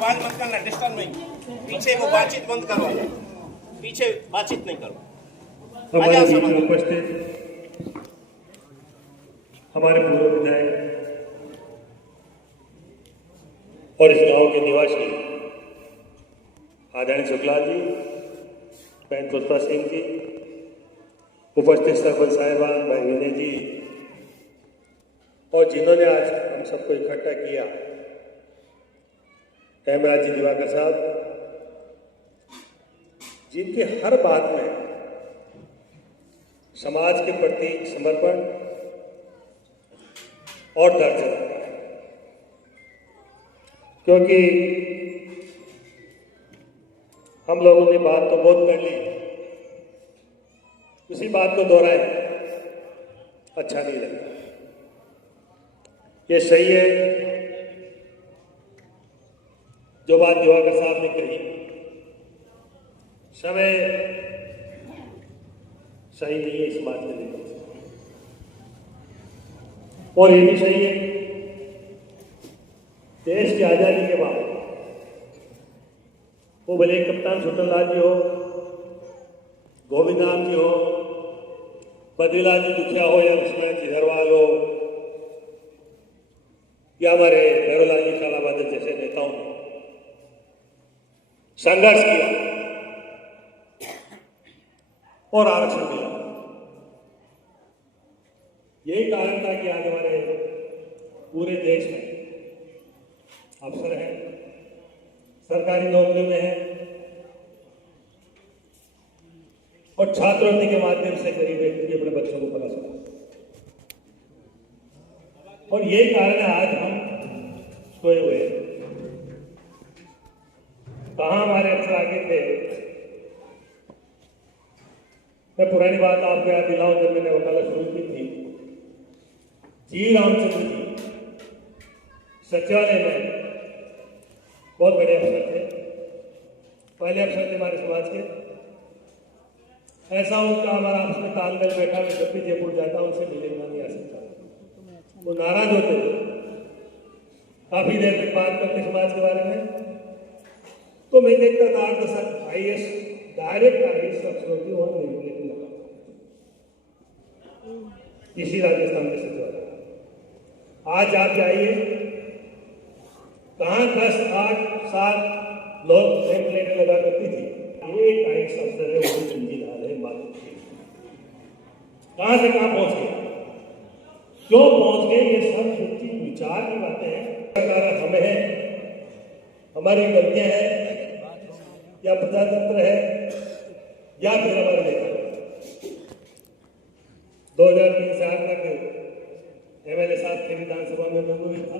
आवाज मत करना, डिस्टर्ब नहीं। पीछे वो बातचीत बंद करो, पीछे बातचीत नहीं करो। हमारे बीच में उपस्थित हमारे पूर्व विधायक और इस गांव के निवासी आदरणीय सुखलाल जी, बहन पुष्पा सिंह जी, उपस्थित सरपंच साहिबान, भाई विनय जी, और जिन्होंने आज हम सबको इकट्ठा किया, हेमराज जी दिवाकर साहब, जिनके हर बात में समाज के प्रति समर्पण और दर्ज है, क्योंकि हम लोगों ने बात तो बहुत कर ली, उसी बात को दोहराए अच्छा नहीं लगता। ये सही है जो बात दिवाकर साहब ने कही, समय सही नहीं है इस बात के लिए, और ये भी सही है देश की आजादी के बाद वो भले कप्तान छोटनलाल जी हो, गोविंद राम जी हो, बद्रीलाल जी दुखिया हो, या लक्ष्मण जी धरवाल हो, या हमारे भैरोलाल जी कालाबादल जैसे नेताओं ने संघर्ष किया और आरक्षण मिला। यही कारण था कि आज हमारे पूरे देश में अफसर हैं, सरकारी नौकरी में हैं, और छात्रवृत्ति के माध्यम से गरीब व्यक्ति अपने बच्चों को पढ़ा सका। और यही कारण है आज हम सोए हुए हैं। कहाँ हमारे अफसर आगे थे? मैं पुरानी बात आपको याद दिलाऊं, जब मैंने वकालत शुरू की थी, जी रामचंद्र जी सचिवालय में बहुत बड़े अफसर थे, पहले अफसर थे हमारे समाज के। ऐसा उनका हमारा आपस में तालमेल बैठा, मैं जब भी जयपुर जाता उनसे मिलना नहीं आ सकता, वो नाराज होते थे, काफी देर तक बात करते समाज के बारे में। तो मैं देखता था 8-10 IAS डायरेक्ट IAS अफसरों की वहां मिलने लगा, इसी राजस्थान के सचिवालय। आज आप जाइए, कहाँ 10, 8, 7 लोग नेम प्लेटें लगा करती थी, एक IAS अफसर है, वो जंजीलाल है, मालूम कहां से कहां पहुंच गए, क्यों पहुंच गए, ये सब सच्ची विचार की बातें हैं। हमें है, हमारी गलतियां हैं, या प्रजातंत्र है, या फिर हमारे नेता। 2003 से आज तक MLA साहब के विधानसभा में मैं भी था,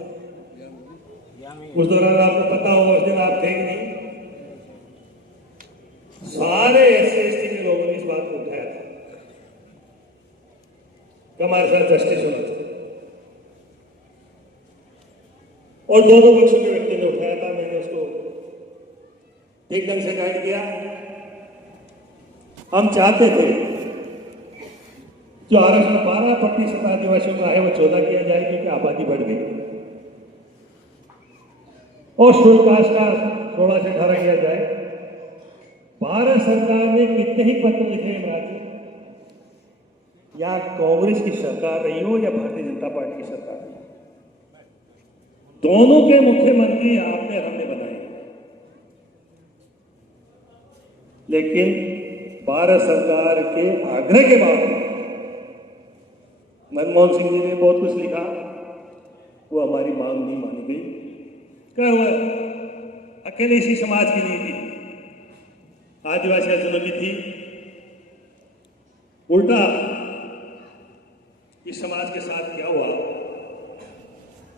उस दौरान आपको पता होगा, उस दिन आप थे कि नहीं, सारे SC/ST के लोगों ने इस बात को उठाया था कि हमारे साथ जस्टिस होना चाहिए, और दोनों पक्षों के व्यक्ति ने उठाया था। मैंने उसको एक ढंग से गाइड किया। हम चाहते थे जो आरक्षण 12% आदिवासियों का है वो 14 किया जाए, क्योंकि आबादी बढ़ गई, और शेड्यूल कास्ट का 16 से 18 किया जाए। भारत सरकार ने कितने ही पत्र लिखे हैं, या कांग्रेस की सरकार रही हो या भारतीय जनता पार्टी की सरकार रही हो, दोनों के मुख्यमंत्री आपने हमने बनाए, लेकिन भारत सरकार के आग्रह के बाद मनमोहन सिंह जी ने बहुत कुछ लिखा, वो हमारी मांग नहीं मानी गई। क्या हुआ? अकेले इसी समाज की नहीं थी, आदिवासी हजनों की थी, उल्टा इस समाज के साथ क्या हुआ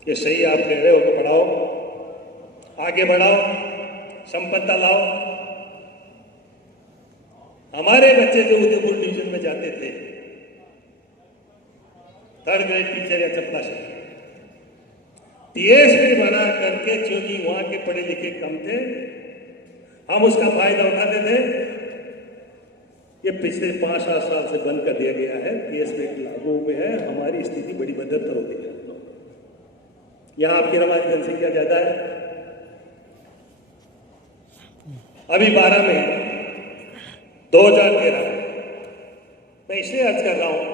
कि सही आप कह रहे हो तो पढ़ाओ, आगे बढ़ाओ, संपन्नता लाओ। हमारे बच्चे जो उदयपुर डिवीजन में जाते थे, 3rd ग्रेड टीचर या चपरासी, TSP बना करके, क्योंकि वहां के पढ़े लिखे कम थे, हम उसका फायदा उठाते थे। ये पिछले 5-7 साल से बंद कर दिया गया है, TSP लागू में है, हमारी स्थिति बड़ी बदतर हो गई है। यहाँ आपकी हमारी जनसंख्या ज्यादा है, अभी 12 में 2013 में मैं इसलिए अर्ज कर रहा हूं,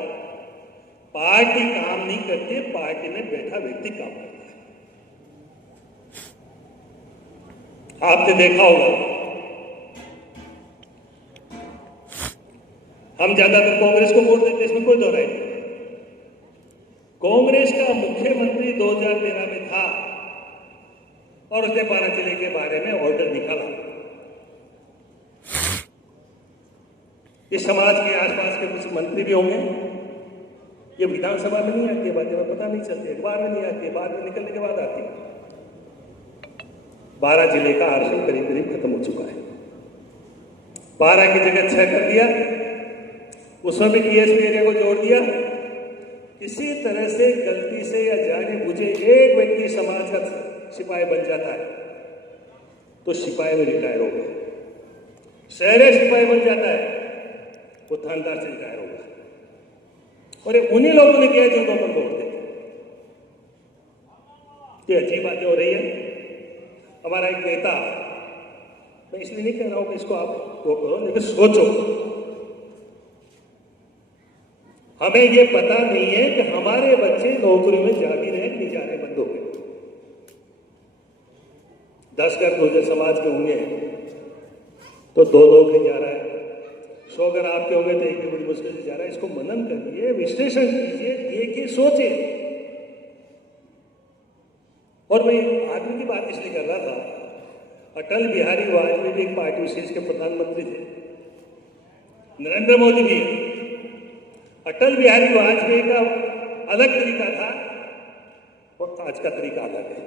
पार्टी काम नहीं करती, पार्टी में बैठा व्यक्ति काम करता है। आपने देखा होगा, हम ज्यादातर कांग्रेस को वोट देते, इसमें कोई दो राय नहीं। कांग्रेस का मुख्यमंत्री 2013 में था और उसने 12 जिले के बारे में ऑर्डर निकाला। इस समाज के आसपास के कुछ मंत्री भी होंगे, ये विधानसभा में नहीं आती है, बातें पता नहीं चलती, अखबार में नहीं आती है, बाद में निकलने के बाद आती है। 12 जिले का आरक्षण करीब करीब खत्म हो चुका है। 12 की जगह 6 कर दिया, उसमें भी टीएसपी एरिया को जोड़ दिया। किसी तरह से गलती से या जाने बुझे एक व्यक्ति समाज का सिपाही बन जाता है तो सिपाही में रिटायर हो गया, शहरे सिपाही बन जाता है वो थानेदार से रिटायर होगा। और ये उन्हीं लोगों ने किया जो पर वोट देते। ये अजीब बातें हो रही है। हमारा एक नेता, मैं इसलिए नहीं कह रहा हूं कि इसको आप वो करो, लेकिन सोचो, हमें ये पता नहीं है कि हमारे बच्चे नौकरी में जा भी रहे, नहीं जा रहे, बंद हो गए। 10 घर गुर्जर समाज के होंगे तो 2 लोग नहीं जा रहा है, 100 अगर आपके होंगे तो एक भी बड़ी मुश्किल से जा रहा है। इसको मनन करिए, विश्लेषण कीजिए, देखिए, सोचिए। और मैं आदमी की बात इसलिए कर रहा था, अटल बिहारी वाजपेयी भी एक पार्टी विशेष के प्रधानमंत्री थे, नरेंद्र मोदी भी है। अटल बिहारी वाजपेयी का अलग तरीका था और आज का तरीका अलग है।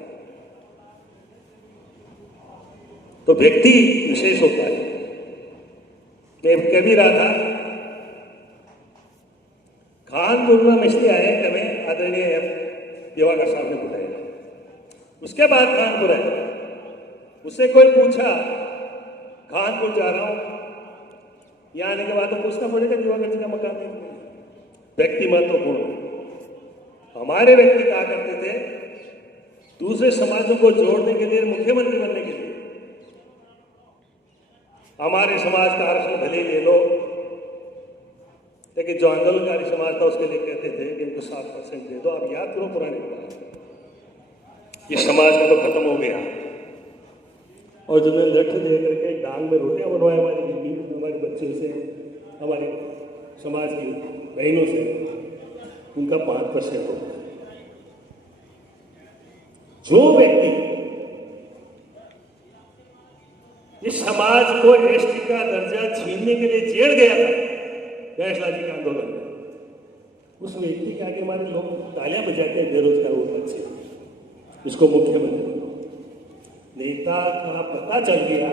तो व्यक्ति विशेष होता है। मैं कह भी रहा था, कानपुर में इसलिए आए कि हमें आदरणीय दिवाकर साहब ने बुलाया, उसके बाद कानपुर आए। उससे कोई पूछा कानपुर जा रहा हूं, यहां आने के बाद तो पूछना पड़ेगा दिवाकर जी का मकान नहीं। व्यक्ति महत्वपूर्ण। हमारे व्यक्ति कहा करते थे, दूसरे समाजों को जोड़ने के लिए, मुख्यमंत्री बनने के लिए, हमारे समाज का आरक्षण भले ले लो, लेकिन जो आंदोलनकारी समाज था उसके लिए कहते थे कि इनको 7% दे दो। आप याद करो पुराने बात, ये समाज का तो खत्म हो गया। और जिन्होंने लठ दे करके डांग में रोटियां बनवाए हमारी बीवी, हमारे बच्चों से, हमारे समाज की बहनों से, उनका 5% हो गया। जो व्यक्ति इस समाज को एसटी का दर्जा छीनने के लिए जेल गया था फैसला जी के आंदोलन में, उस व्यक्ति के आगे हमारे लोग तालियां बजाते हैं, बेरोजगार वो बच्चे, उसको मुख्यमंत्री बनाओ। नेता का पता चल गया,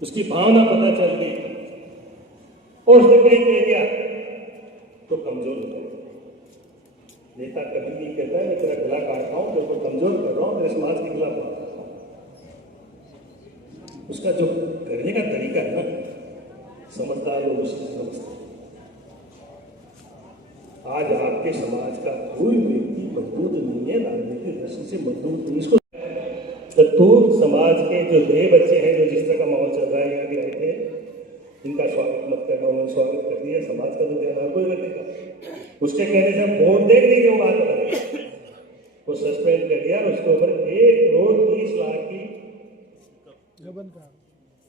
उसकी भावना पता चल गई और उसने कहीं दे दिया तो कमजोर हो गया। नेता कभी नहीं कहता है मैं तेरा गला काटता हूं, तेरे को कमजोर कर रहा हूं, मेरे समाज के खिलाफ बात करता हूं। उसका जो करने का तरीका है ना, समझदार लोग उसको समझते हैं। आज आपके समाज का कोई व्यक्ति मजबूत नहीं है, राजनीतिक दृष्टि से मजबूत नहीं। इसको तो समाज के जो नए बच्चे हैं, जो जिस तरह का माहौल चल रहा है, यहाँ भी आए थे, इनका स्वागत मत करना, उन्होंने स्वागत कर दिया। समाज का तो देना कोई रखेगा, उसके कहने से हम वोट देख लीजिए, वो बात करें, वो सस्पेंड कर दिया। उसके ऊपर 1 करोड़ 30 लाख की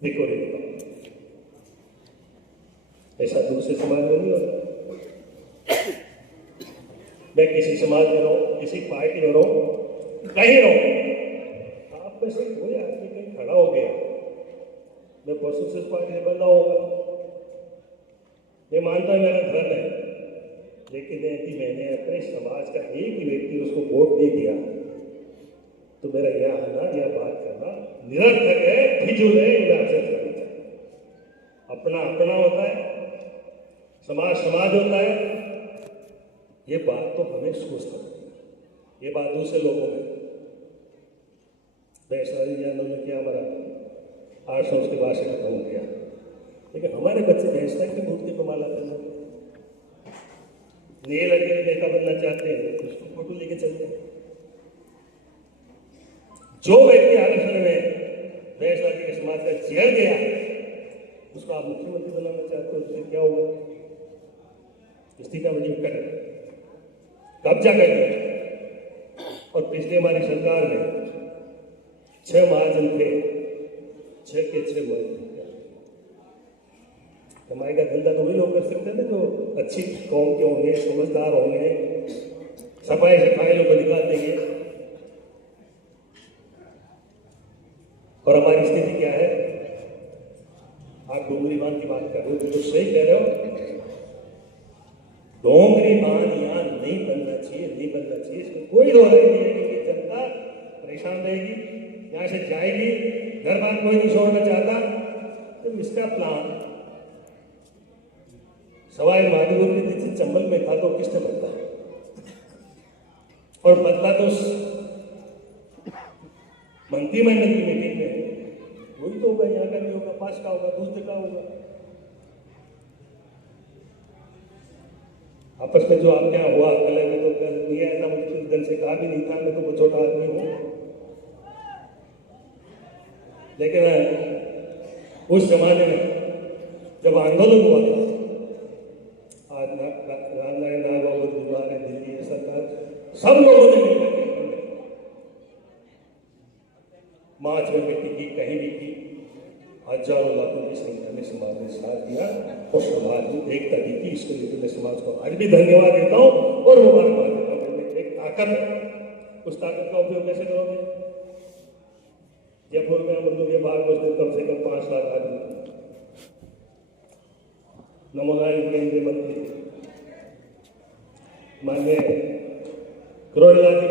रिकॉर्डिंग। ऐसा दूसरे समाज में नहीं होता। मैं किसी समाज में रहूं, किसी पार्टी में रहूं, कहीं रहूं, आप में से कोई आदमी कहीं खड़ा हो गया, मैं सोशलिस्ट पार्टी से बंदा होगा, मैं मानता हूं मेरा धर्म है, लेकिन यदि मैंने अपने समाज का एक ही व्यक्ति उसको वोट दे दिया तो मेरा यह आना या बात करना निरर्थक है, फिजूल है, इलाजत करना चाहिए। अपना अपना होता है, समाज समाज होता है। ये बात तो हमें सोच सकती है, ये बात दूसरे लोगों में वैशाली आंदोलन किया, हमारा 800 उसके बाद से खत्म हो गया, लेकिन हमारे बच्चे भैंसता की मूर्ति को माला करना, नए लड़के नेता बनना चाहते हैं, उसको फोटो लेके चलते हैं। जो व्यक्ति आरक्षण में फैसला के समाज का चेयर गया है, उसको आप मुख्यमंत्री बनाना चाहते हो, तो क्या होगा? इस्तीफा वजह कर कब्जा कर लिया। और पिछले हमारी सरकार में 6 महाजन थे, 6 के 6 मर। कमाई का धंधा तो वही लोग कर सकते थे जो अच्छी कौम के होंगे, समझदार होंगे, सफाई सफाई लोग को दिखा देंगे। और हमारी स्थिति क्या है? आप डोंगरी बांध की बात कर रहे हो, तो सही कह रहे हो। डोंगरी बांध यहाँ नहीं बनना चाहिए, नहीं बनना चाहिए, इसमें कोई दो राय नहीं है, क्योंकि जनता परेशान रहेगी, यहाँ से जाएगी, घर बार कोई नहीं छोड़ना चाहता। तो इसका प्लान सवाई माधोपुर के नीचे चंबल में था, तो किसने बदला? और बदला तो मंत्रिमंडल की मीटिंग में वही तो होगा, यहाँ का नहीं होगा, पास का होगा, दूसरे का होगा। आपस में जो आपके यहाँ हुआ कल में, तो कर दिया ऐसा मुझे उस दिन से कहा भी नहीं था, मैं तो बहुत छोटा आदमी हूँ। लेकिन उस जमाने में जब आंदोलन हुआ था, आज रामनारायण नागबाबू गुरुद्वारे दिल्ली सरकार सब लोगों ने मिलकर मार्च में मिट्टी की, कहीं भी की, हजारों लाखों की संख्या में समाज ने साथ दिया और समाज में एकता दी थी। इसके लिए मैं समाज को आज भी धन्यवाद देता हूँ और मुबारकबाद देता हूँ। में एक ताकत है, उस ताकत का उपयोग कैसे करोगे? जयपुर में हम लोग ये बात बचते कम से कम 5 लाख आदमी, नमोदारी केंद्रीय मंत्री माननीय करोड़लाल जी